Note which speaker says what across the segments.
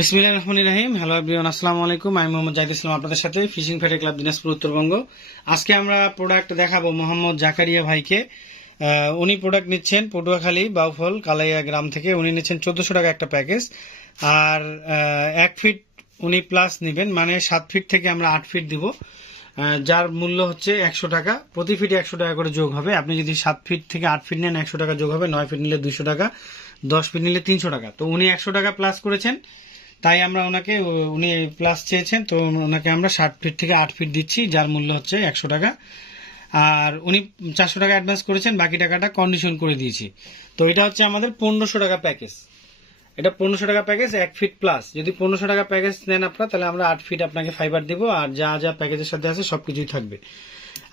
Speaker 1: বিসমিল্লাহ রহমান রাহিম। Hello everyone আসসালামু আলাইকুম। আমি মোহাম্মদ জাহিদ ইসলাম, আপনাদের সাথে ফিশিং ফেটে ক্লাব দিনাজপুর, উত্তরবঙ্গ। আজকে আমরা প্রোডাক্ট দেখাবো মোহাম্মদ জাকারিয়া ভাইকে। উনি প্রোডাক্ট নিচ্ছেন পটুয়াখালী বাউফল কালাইয়া গ্রাম থেকে। উনি নিচ্ছেন চোদ্দশো টাকা একটা প্যাকেজ আর এক ফিট উনি প্লাস নেবেন মানে সাত ফিট থেকে আমরা আট ফিট দিব। যার মূল্য হচ্ছে একশো টাকা। প্রতি ফিটে একশো টাকা করে যোগ হবে। আপনি যদি সাত ফিট থেকে আট ফিট নেন, একশো টাকা যোগ হবে। নয় ফিট নিলে দুইশো টাকা, দশ ফিট নিলে তিনশো টাকা। তো উনি একশো টাকা প্লাস করেছেন। তাই আমরা ওনাকে উনি প্লাস চেয়েছেন, তো ওনাকে আমরা ষাট ফিট থেকে আট ফিট দিচ্ছি, যার মূল্য হচ্ছে একশো টাকা। আর উনি চারশো টাকা অ্যাডভান্স করেছেন, বাকি টাকাটা কন্ডিশন করে দিয়েছি। তো এটা হচ্ছে আমাদের পনেরোশো টাকা প্যাকেজ এটা পনেরোশো টাকা প্যাকেজ এক ফিট প্লাস যদি পনেরোশো টাকা প্যাকেজ নেন আপনারা, তাহলে আমরা আট ফিট আপনাকে ফাইবার দিব, আর যা যা প্যাকেজের সাথে আছে সব কিছুই থাকবে।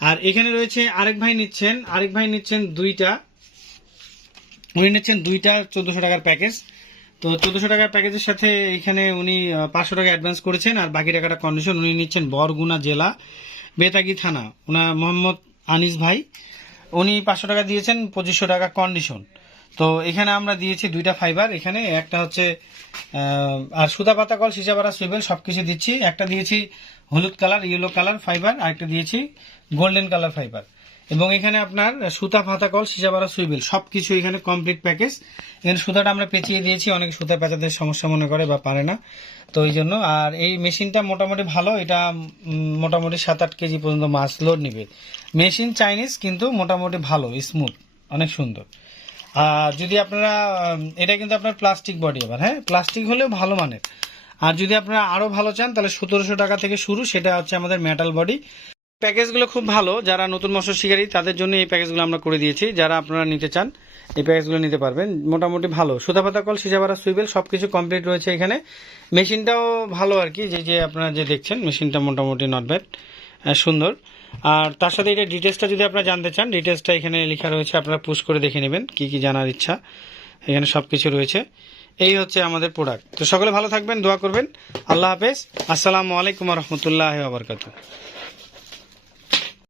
Speaker 1: আর এখানে রয়েছে আরেক ভাই নিচ্ছেন, আরেক ভাই নিচ্ছেন দুইটা, উনি নিচ্ছেন দুইটা চোদ্দশো টাকার প্যাকেজ তো চোদ্দশো টাকার প্যাকেজের সাথে এখানে উনি পাঁচশো টাকা অ্যাডভান্স করেছেন আর বাকি টাকাটা কন্ডিশন উনি নিচ্ছেন বরগুনা জেলা, বেতাগি থানা। ওনার মোহাম্মদ আনিস ভাই, উনি পাঁচশো টাকা দিয়েছেন, পঁচিশশো টাকা কন্ডিশন তো এখানে আমরা দিয়েছি দুইটা ফাইবার এখানে একটা হচ্ছে আর সুতা পাতা, কল সিসাবারা সুইবেল সব কিছু দিচ্ছি। একটা দিয়েছি হলুদ কালার ইয়েলো কালার ফাইবার আর একটা দিয়েছি গোল্ডেন কালার ফাইবার এবং এখানে আপনার সুতা, ফাতা কল সিসা সিসাবারা সুইবেল, সবকিছু এখানে কমপ্লিট প্যাকেজ এখানে সুতাটা আমরা পেঁচিয়ে দিয়েছি, অনেক সুতা পেঁচাতে সমস্যা মনে করে বা পারে না। তো এই জন্য, আর এই মেশিনটা মোটামুটি ভালো, এটা মোটামুটি সাত আট কেজি পর্যন্ত মাছ লোড নেবে। মেশিন চাইনিজ, কিন্তু মোটামুটি ভালো স্মুথ অনেক সুন্দর। আর যদি আপনারা এটা কিন্তু আপনার প্লাস্টিক বডি আবার হ্যাঁ? প্লাস্টিক হলেও ভালো মানের। আর যদি আপনারা আরও ভালো চান, তাহলে সতেরোশো টাকা থেকে শুরু, সেটা হচ্ছে আমাদের মেটাল বডি প্যাকেজগুলো খুব ভালো। যারা নতুন মৎস্য শিকারী, তাদের জন্য এই প্যাকেজগুলো আমরা করে দিয়েছি। যারা আপনারা নিতে চান, এই প্যাকেজগুলো নিতে পারবেন। মোটামুটি ভালো। সুতা পাতা কল, সিজাবারা, সুইবেল, সবকিছু কমপ্লিট রয়েছে এখানে। মেশিনটাও ভালো আর কি, যে যে আপনারা যে দেখছেন, মেশিনটা মোটামুটি নট ব্যাড সুন্দর। আর তার সাথে এটা ডিটেলসটা যদি আপনারা জানতে চান ডিটেলসটা এখানে লেখা রয়েছে, আপনারা পুশ করে দেখে নেবেন কি কি জানার ইচ্ছা। এখানে সব কিছু রয়েছে। এই হচ্ছে আমাদের প্রোডাক্ট তো সকলে ভালো থাকবেন, দোয়া করবেন। আল্লাহ হাফেজ। আসসালামু আলাইকুম রহমতুল্লাহ আবরকাতু